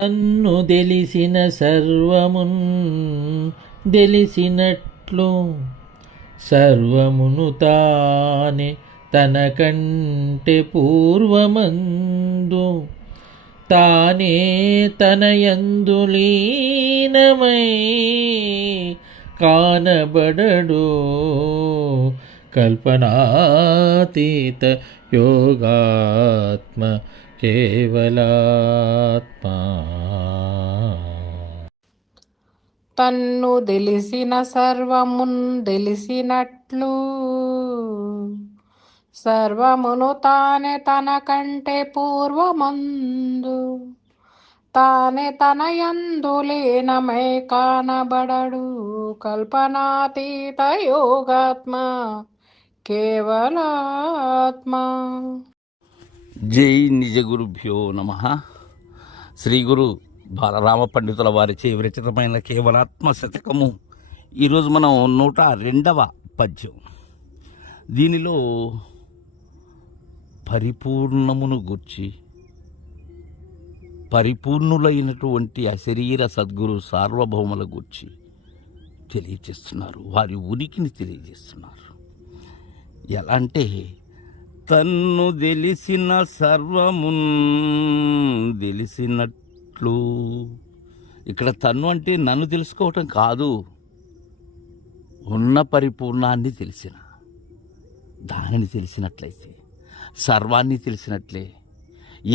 నన్ను తెలిసిన సర్వమున్ తెలిసినట్లు సర్వమును తానే తనకంటే పూర్వమందు తానే తనయందు లీనమై కానబడడు కల్పనాతీత యోగాత్మ కేవలాత్మ. తన్ను తెలిసిన సర్వమున్ తెలిసినట్లు సర్వమును తానే తనకంటే పూర్వమందు తానే తనయందు లీనమై కానబడడు కల్పనాతీత యోగాత్మ కేవలాత్మ. జై నిజ గురుభ్యో నమ. శ్రీ గురు బాలరామ పండితుల వారిచే విరచితమైన కేవలాత్మ శతకము. ఈరోజు మనం 102వ పద్యం. దీనిలో పరిపూర్ణమును గూర్చి పరిపూర్ణులైనటువంటి అశరీర సద్గురు సార్వభౌముల గూర్చి తెలియజేస్తున్నారు. వారి ఉనికిని తెలియజేస్తున్నారు. ఎలా అంటే, తన్ను తెలిసిన సర్వమున్ తెలిసినట్లు. ఇక్కడ తన్ను అంటే నన్ను తెలుసుకోవటం కాదు, ఉన్న పరిపూర్ణాన్ని తెలిసిన దానిని తెలిసినట్లయితే సర్వాన్ని తెలిసినట్లే.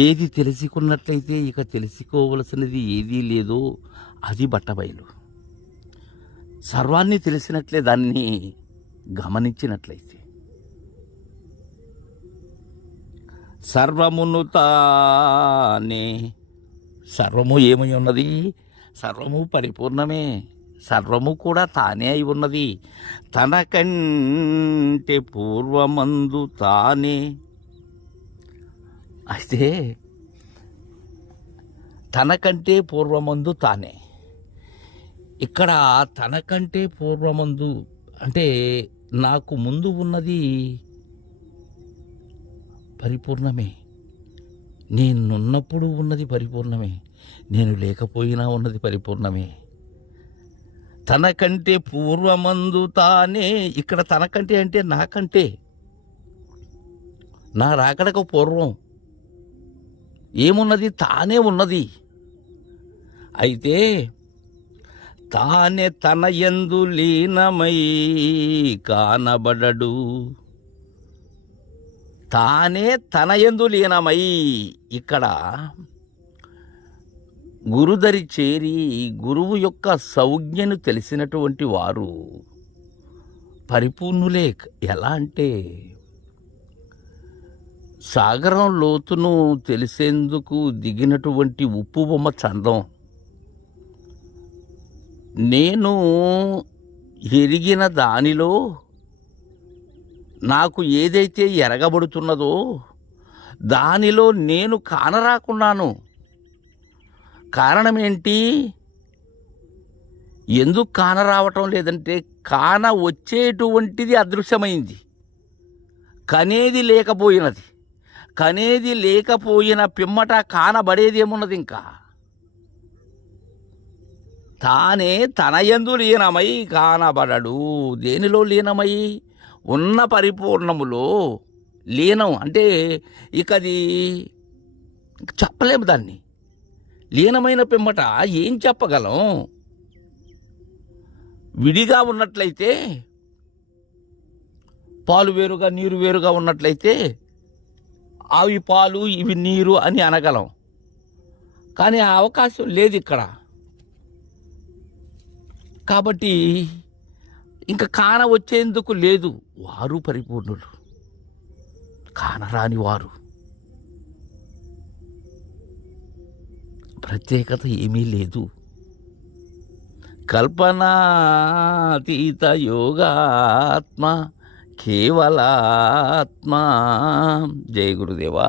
ఏది తెలుసుకున్నట్లయితే ఇక తెలుసుకోవలసినది ఏదీ లేదో అది బట్టబయలు. సర్వాన్ని తెలిసినట్లే దాన్ని గమనించినట్లయితే. సర్వమును తానే, సర్వము ఏమై ఉన్నది? సర్వము పరిపూర్ణమే. సర్వము కూడా తానే అయి ఉన్నది. తనకంటే పూర్వమందు తానే. అయితే తనకంటే పూర్వమందు తానే. ఇక్కడ తనకంటే పూర్వమందు అంటే నాకు ముందు ఉన్నది పరిపూర్ణమే. నేనున్నప్పుడు ఉన్నది పరిపూర్ణమే, నేను లేకపోయినా ఉన్నది పరిపూర్ణమే. తనకంటే పూర్వమందు తానే. ఇక్కడ తనకంటే అంటే నాకంటే, నా రాకడకు పూర్వం ఏమున్నది? తానే ఉన్నది. అయితే తానే తన యందు లీనమై కానబడడు. తానే తన యందు లీనమై. ఇక్కడ గురుదరి చేరి గురువు యొక్క సంజ్ఞను తెలిసినటువంటి వారు పరిపూర్ణులే. ఎలా అంటే, సాగరం లోతును తెలిసేందుకు దిగినటువంటి ఉప్పు బొమ్మ చందం. నేను ఎరిగిన దానిలో నాకు ఏదైతే ఎరగబడుతున్నదో దానిలో నేను కానరాకున్నాను. కారణం ఏంటి? ఎందుకు కానరావటం లేదంటే, కాన వచ్చేటువంటిది అదృశ్యమైంది, కనేది లేకపోయినది. కనేది లేకపోయిన పిమ్మట కానబడేది ఏమున్నది? ఇంకా తానే తన యందు లీనమై కానబడడు. దేనిలో లీనమై? ఉన్న పరిపూర్ణములో లీనం. అంటే ఇక అది చెప్పలేము దాన్ని. లీనమైన పిమ్మట ఏం చెప్పగలం? విడిగా ఉన్నట్లయితే, పాలు వేరుగా నీరు వేరుగా ఉన్నట్లయితే అవి పాలు ఇవి నీరు అని అనగలం. కానీ ఆ అవకాశం లేదు ఇక్కడ. కాబట్టి ఇంకా కాన వచ్చేందుకు లేదు. వారు పరిపూర్ణులు, కానరాని వారు. ప్రత్యేకత ఏమీ లేదు. కల్పనాతీత యోగాత్మ కేవలాత్మ. జయ గురుదేవా.